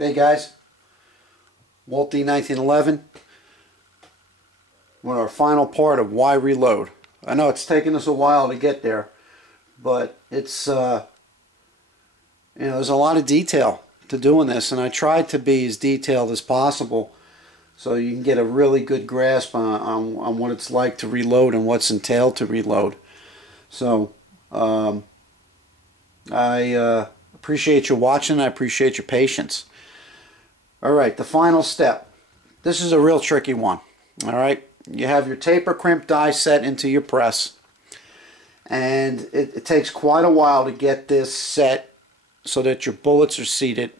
Hey guys, Walt D 1911 with our final part of why reload. I know it's taken us a while to get there, but it's there's a lot of detail to doing this, and I tried to be as detailed as possible so you can get a really good grasp on what it's like to reload and what's entailed to reload. So I appreciate you watching. I appreciate your patience. Alright, the final step. This is a real tricky one. Alright, you have your taper crimp die set into your press, and it takes quite a while to get this set so that your bullets are seated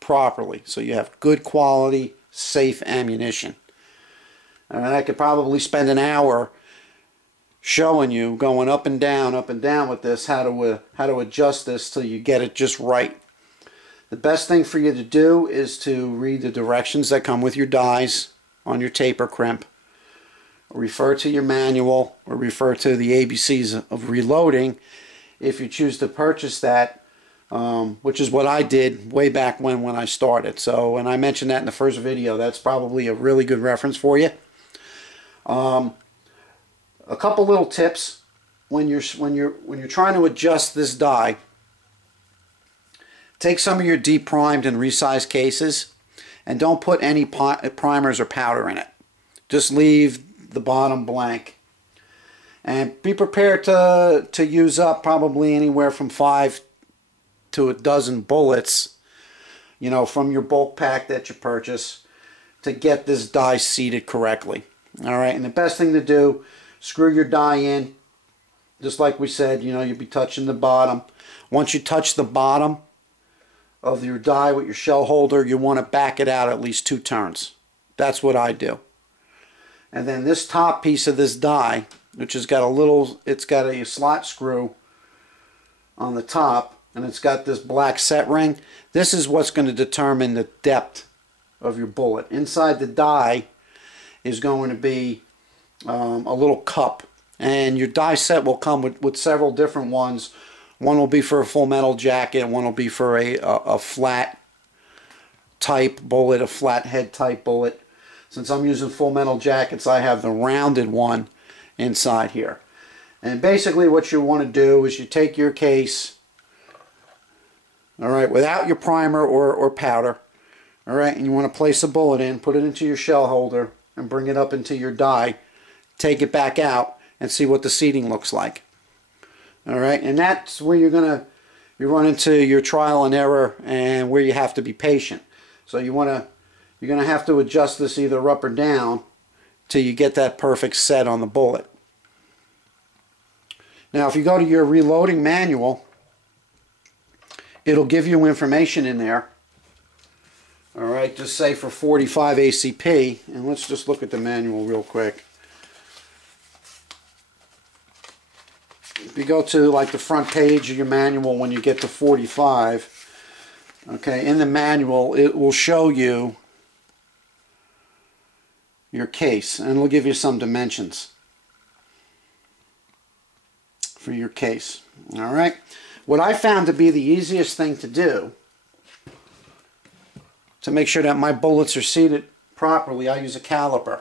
properly, so you have good quality, safe ammunition. And I could probably spend an hour showing you, going up and down with this, how to adjust this till you get it just right. The best thing for you to do is to read the directions that come with your dies on your taper crimp. Refer to your manual or refer to the ABCs of reloading if you choose to purchase that, which is what I did way back when I started. So, and I mentioned that in the first video. That's probably a really good reference for you. A couple little tips when you're trying to adjust this die. Take some of your deprimed and resized cases and don't put any primers or powder in it. Just leave the bottom blank. And be prepared to use up probably anywhere from 5 to a dozen bullets, you know, from your bulk pack that you purchase to get this die seated correctly. Alright, and the best thing to do, screw your die in, just like we said, you know, you'll be touching the bottom. Once you touch the bottom of your die with your shell holder, you want to back it out at least 2 turns. That's what I do. And then this top piece of this die, which has got it's got a slot screw on the top, and it's got this black set ring. This is what's going to determine the depth of your bullet. Inside the die is going to be a little cup, and your die set will come with several different ones. One will be for a full metal jacket, one will be for a flat type bullet, a flat head type bullet. Since I'm using full metal jackets, I have the rounded one inside here. And basically what you want to do is you take your case, alright, without your primer or powder, alright, and you want to place a bullet in, put it into your shell holder, and bring it up into your die, take it back out, and see what the seating looks like. Alright, and that's where you run into your trial and error and where you have to be patient. So you're going to have to adjust this either up or down till you get that perfect set on the bullet. Now if you go to your reloading manual, it'll give you information in there. Alright, just say for 45 ACP, and let's just look at the manual real quick. If you go to like the front page of your manual when you get to 45, okay, in the manual it will show you your case, and it'll give you some dimensions for your case. Alright, what I found to be the easiest thing to do to make sure that my bullets are seated properly, I use a caliper.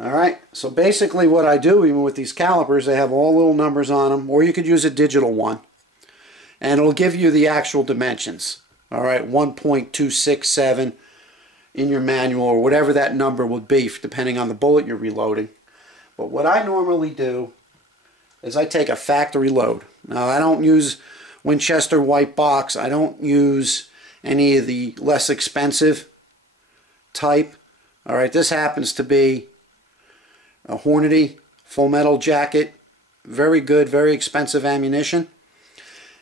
Alright, so basically what I do, even with these calipers, they have all little numbers on them, or you could use a digital one, and it'll give you the actual dimensions. Alright, 1.267 in your manual, or whatever that number would be, depending on the bullet you're reloading. But what I normally do is I take a factory load. Now I don't use Winchester white box, I don't use any of the less expensive type. Alright, this happens to be a Hornady full metal jacket, very good, very expensive ammunition.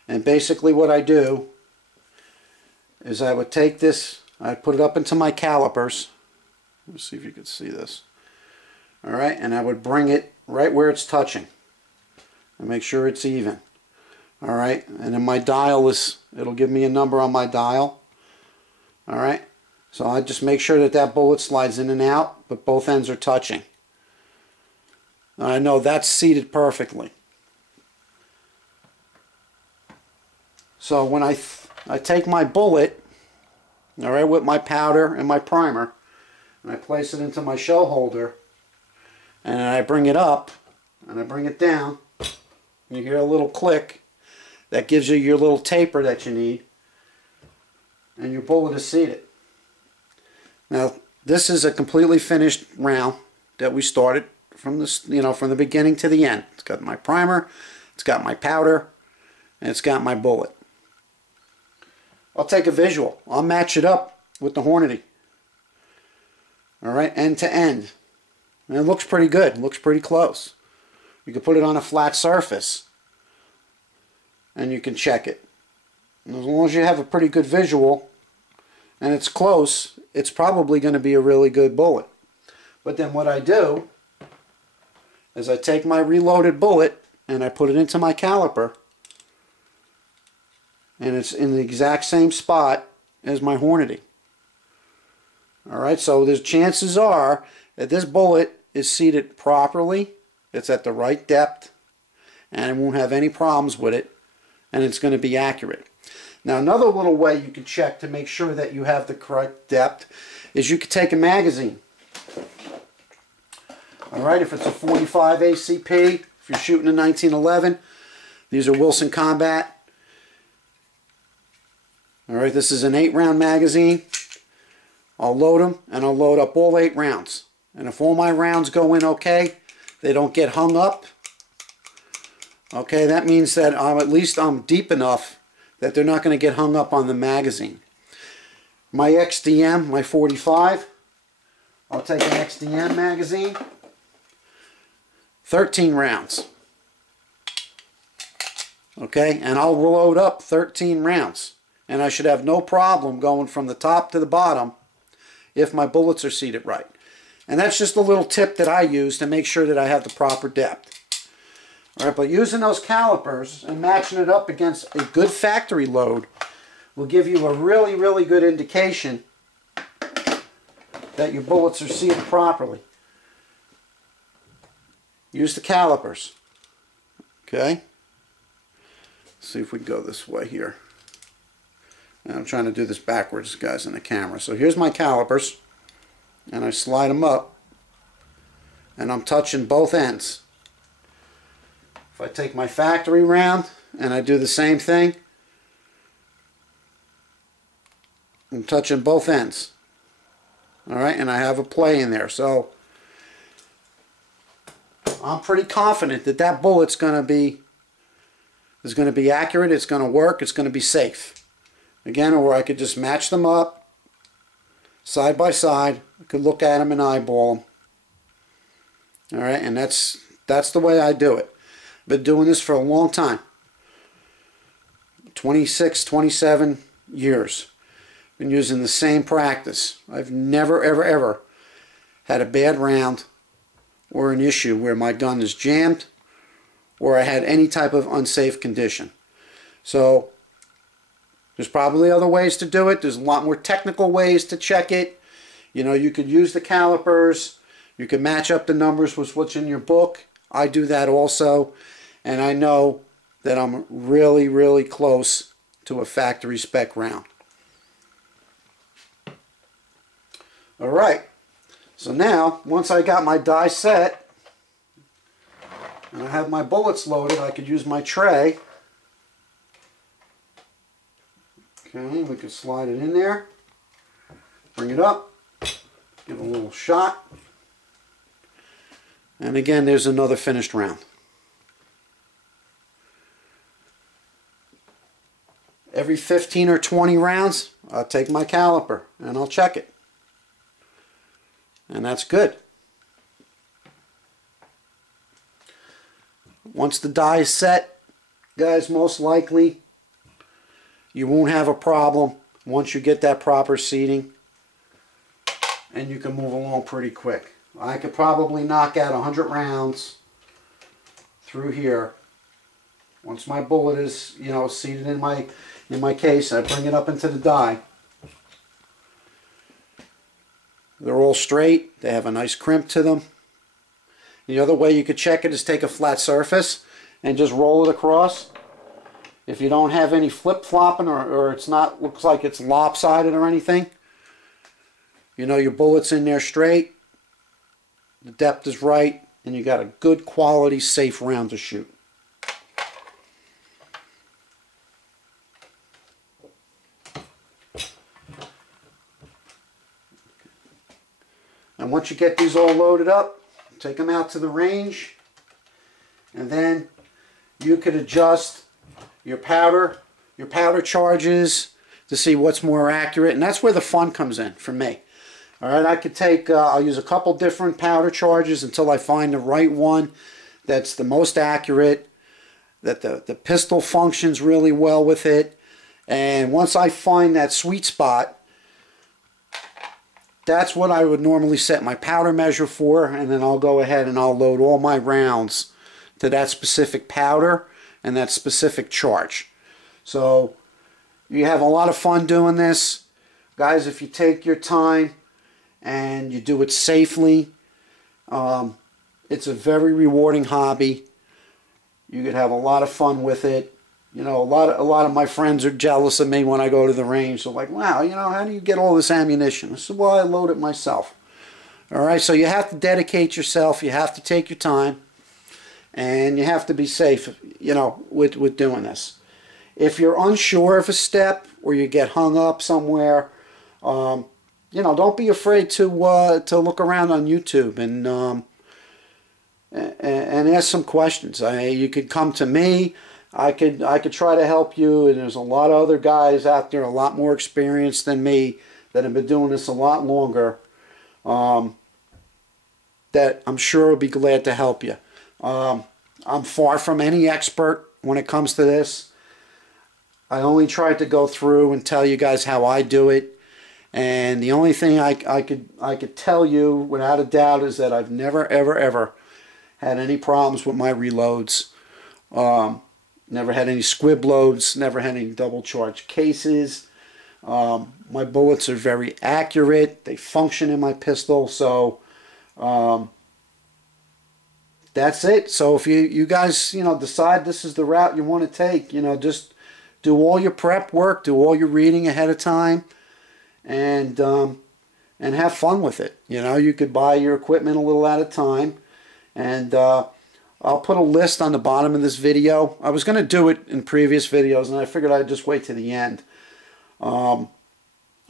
And basically what I do is I would take this, I'd put it up into my calipers. Let's see if you can see this. Alright, and I would bring it right where it's touching and make sure it's even. Alright, and then my dial it'll give me a number on my dial. Alright, so I just make sure that that bullet slides in and out, but both ends are touching. I know that's seated perfectly. So when I take my bullet all right, with my powder and my primer, and I place it into my shell holder, and I bring it up and I bring it down. You hear a little click. That gives you your little taper that you need, and your bullet is seated. Now this is a completely finished round that we started from this, from the beginning to the end. It's got my primer, it's got my powder, and it's got my bullet. I'll take a visual. I'll match it up with the Hornady. All right, end to end. And it looks pretty good. It looks pretty close. You can put it on a flat surface and you can check it. And as long as you have a pretty good visual and it's close, it's probably going to be a really good bullet. But then what I do is I take my reloaded bullet and I put it into my caliper, and it's in the exact same spot as my Hornady. Alright, so the chances are that this bullet is seated properly, it's at the right depth, and it won't have any problems with it, and it's going to be accurate. Now another little way you can check to make sure that you have the correct depth is you could take a magazine. Alright, if it's a 45 ACP, if you're shooting a 1911, these are Wilson Combat. Alright, this is an 8-round magazine. I'll load them, and I'll load up all 8 rounds. And if all my rounds go in okay, they don't get hung up, okay, that means that at least I'm deep enough that they're not going to get hung up on the magazine. My XDM, my 45, I'll take an XDM magazine, 13 rounds. Okay, and I'll load up 13 rounds. And I should have no problem going from the top to the bottom if my bullets are seated right. And that's just a little tip that I use to make sure that I have the proper depth. Alright, but using those calipers and matching it up against a good factory load will give you a really, really good indication that your bullets are seated properly. Use the calipers. Okay? Let's see if we can go this way here. And I'm trying to do this backwards, guys, in the camera. So here's my calipers, and I slide them up, and I'm touching both ends. If I take my factory round and I do the same thing, I'm touching both ends. Alright, and I have a play in there. So I'm pretty confident that that bullet's going to be accurate, it's going to work, it's going to be safe. Again, or I could just match them up side by side. I could look at them and eyeball them. Alright, and that's the way I do it. I've been doing this for a long time. 26, 27 years. Been using the same practice. I've never, ever, ever had a bad round or an issue where my gun is jammed or I had any type of unsafe condition. So there's probably other ways to do it. There's a lot more technical ways to check it. You know, you could use the calipers. You can match up the numbers with what's in your book. I do that also. And I know that I'm really, really close to a factory spec round. Alright. So now, once I got my die set, and I have my bullets loaded, I could use my tray. Okay, we can slide it in there, bring it up, give it a little shot, and again there's another finished round. Every 15 or 20 rounds I'll take my caliper and I'll check it, and that's good. Once the die is set, guys, most likely you won't have a problem once you get that proper seating, and you can move along pretty quick. I could probably knock out 100 rounds through here. Once my bullet is, seated in my case, I bring it up into the die. They're all straight. They have a nice crimp to them. The other way you could check it is take a flat surface and just roll it across. if you don't have any flip-flopping or it's not, looks like it's lopsided or anything, you know your bullet's in there straight, the depth is right, and you got a good quality, safe round to shoot. And once you get these all loaded up, take them out to the range, and then you could adjust your powder charges to see what's more accurate, and that's where the fun comes in for me. All right, I could take, I'll use a couple different powder charges until I find the right one that's the most accurate, that the pistol functions really well with it, and once I find that sweet spot, that's what I would normally set my powder measure for, and then I'll go ahead and I'll load all my rounds to that specific powder and that specific charge. So you have a lot of fun doing this. Guys, if you take your time and you do it safely, it's a very rewarding hobby. You could have a lot of fun with it. You know, a lot of my friends are jealous of me when I go to the range. They're like, wow, you know, how do you get all this ammunition? I said, well, I load it myself. All right, so you have to dedicate yourself. You have to take your time. And you have to be safe, you know, with doing this. If you're unsure of a step or you get hung up somewhere, you know, don't be afraid to look around on YouTube and ask some questions. You could come to me. I could try to help you, and there's a lot of other guys out there a lot more experienced than me that have been doing this a lot longer, that I'm sure will be glad to help you. I'm far from any expert when it comes to this. I only tried to go through and tell you guys how I do it, and the only thing I could tell you without a doubt is that I've never ever had any problems with my reloads. Never had any squib loads, never had any double charge cases. My bullets are very accurate. They function in my pistol, so that's it. So if you guys, you know, decide this is the route you want to take, you know, just do all your prep work, do all your reading ahead of time, and have fun with it. You know, you could buy your equipment a little at a time, and I'll put a list on the bottom of this video. I was going to do it in previous videos, and I figured I'd just wait to the end. On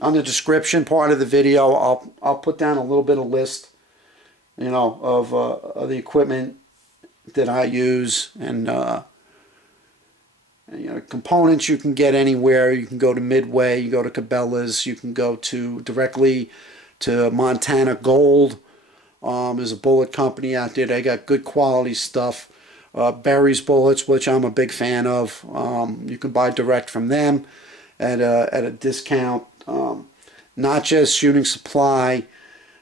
the description part of the video, I'll put down a little bit of list, you know, of the equipment that I use, and you know, components you can get anywhere. You can go to Midway, you go to Cabela's, you can go directly to Montana Gold. There's a bullet company out there. They got good quality stuff. Berry's Bullets, which I'm a big fan of. You can buy direct from them at a discount. Not just Shooting Supply.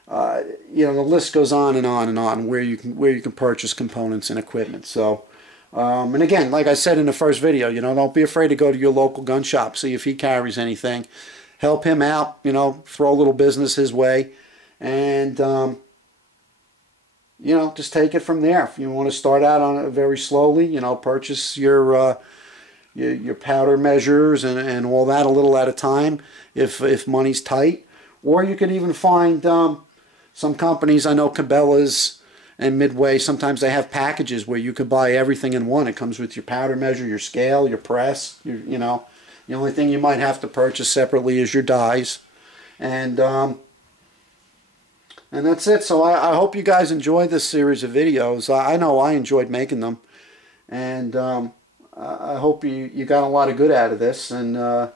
You know, the list goes on and on and on where you can purchase components and equipment. So, and again, like I said in the first video, you know, don't be afraid to go to your local gun shop, see if he carries anything. Help him out. You know, throw a little business his way, and you know, just take it from there. If you want to start out on it very slowly, you know, purchase your powder measures and all that a little at a time if money's tight. Or you could even find some companies, I know Cabela's and Midway, sometimes they have packages where you could buy everything in one. It comes with your powder measure, your scale, your press, you know. The only thing you might have to purchase separately is your dies. And that's it. So I hope you guys enjoyed this series of videos. I know I enjoyed making them. And I hope you got a lot of good out of this. And if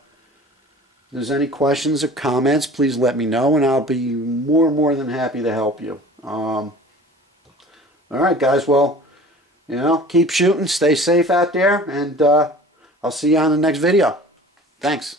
there's any questions or comments, please let me know, and I'll be more than happy to help you. All right, guys. Well, you know, keep shooting. Stay safe out there. And I'll see you on the next video. Thanks.